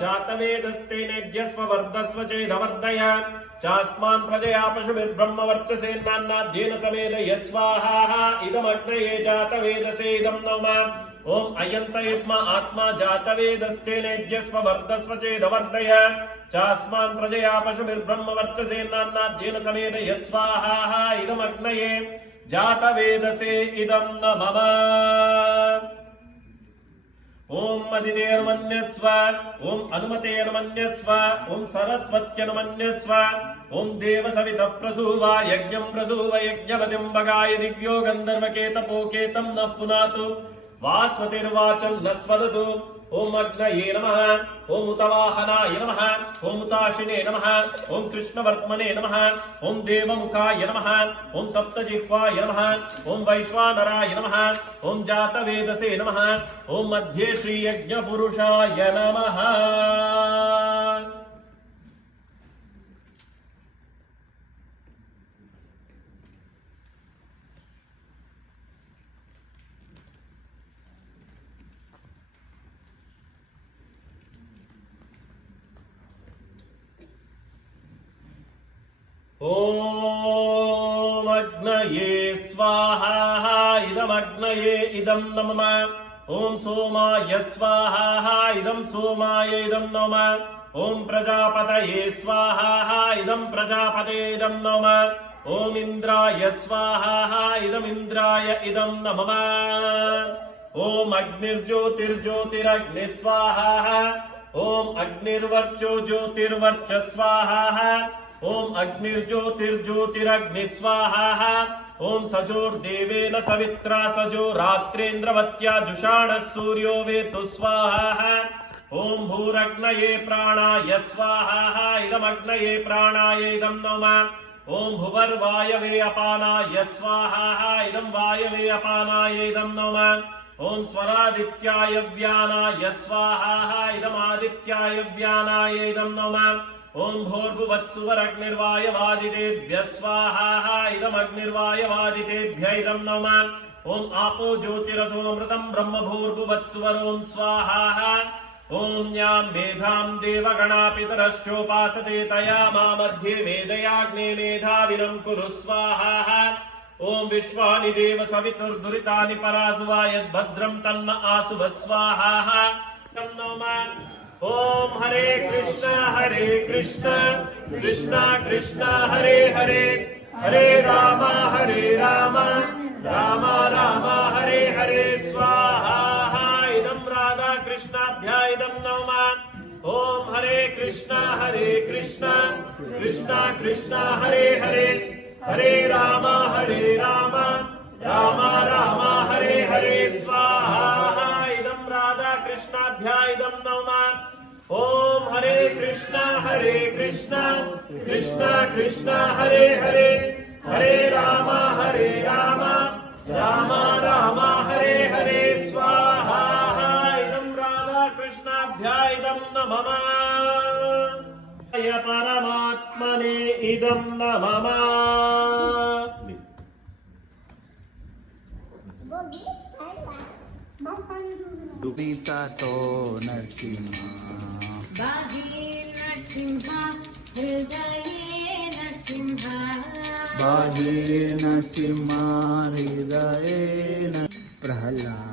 जातवेदस्तेनेज्यस्व वर्धस्व चेदवर्धय चास्मान् प्रजया पशुभिर्ब्रह्मवर्चसेन्नान्नाद्येन समेधयस्वाहा इदमग्नये जातवेदसे इदं नमः ओम अयंत युग्म आत्मा जातवेदस्तेनेज्यस्व वर्धस्व चेदवर्धय चास्मान् प्रजया पशुभिर्ब्रह्मवर्चसेन्नान्नाद्येन समेधयस्वाहा इदमग्नये जातवेदसे इदं नमः ओम मदिनेर्मन्यस्व ओम अनुमतेर्मन्यस्व ओम सरस्वत्यनुमन्यस्व ओम देवसवितः प्रसूवा यज्ञं प्रसूव यज्ञवतिं भगाय दिव्यो गन्धर्वकेतपोकेतं न पुनातु वास्वतिर्वाचं न स्वदतु ओम अग्नये नमः ओम उतवाहनाय नमः ओम उताशिने नमः ओम कृष्णवर्त्मने नमः ओम देवमुखाय नमः ओम सप्तजिह्वाय नमः ओम वैश्वानराय नमः ओम जातवेदसे नमः ओम मध्ये श्रीयज्ञपुरुषाय नमः ओम अग्नये स्वाहा इदमग्नये इदं नमः ओम सोमाय स्वाहा इदं सोमाय इदं नमः ओम प्रजापतये स्वाहा इदं प्रजापतये इदं नमः ओम इंद्राय स्वाहा इदं इंद्राय इदं नमः ओम अग्निर्ज्योतिर्ज्योतिरग्नि स्वाहा ओम अग्निर्वर्चो ज्योतिर्वर्च स्वाहा ओम अग्निर्ज्योतिर्ज्योतिरग्नि स्वाहा ओम सजोर्देवेन सवित्रा सजो रात्रेन्द्रवत्या जुषाणः सूर्यो वेतु स्वाहा ओम भूरग्नये प्राणाय स्वाहा इदमग्नये प्राणाय इदं नमः ओम भुवर्वायवे अपानाय स्वाहा इदं वायवे अपानाय इदं नमः ओम स्वरादित्याय व्यानाय स्वाहा इदमादित्याय व्यानाय इदं नमः ओम भूर्भुवत्सुवरग्निर्वायवादितेभ्यः स्वाहा इदमग्निर्वायवादितेभ्य इदं नमः ओम आपो ज्योतिरसोमृतं ब्रह्मभूर्भुवत्सुवरों स्वाहा ओम यां मेधां देवगणापितरश्चोपासते तया मा मध्ये मेधयाग्ने मेधाविनं कुरु स्वाहा ओम विश्वानि देव सवितुर्दुरितानि परासुवा यद्भद्रं तन्न आसुव स्वाहा नमः ओम हरे कृष्णा कृष्णा कृष्णा हरे हरे हरे राम राम राम हरे हरे स्वाहा इदं राधा कृष्णाभ्याय इदं नमः ओम हरे कृष्णा कृष्णा कृष्णा हरे हरे हरे राम राम राम हरे हरे स्वाहा इदं राधा कृष्णाभ्याय इदं नमः ओम हरे कृष्णा कृष्णा कृष्णा हरे हरे हरे राम राम हरे हरे स्वाहा इदं राधा कृष्णाभ्याय इदं नमः परमात्मने इदं नमः दुपिता तो नरसिंह बाजे नरसिंह हृदये नरसिंह बाजे नरसिंह हृदये प्रहलाद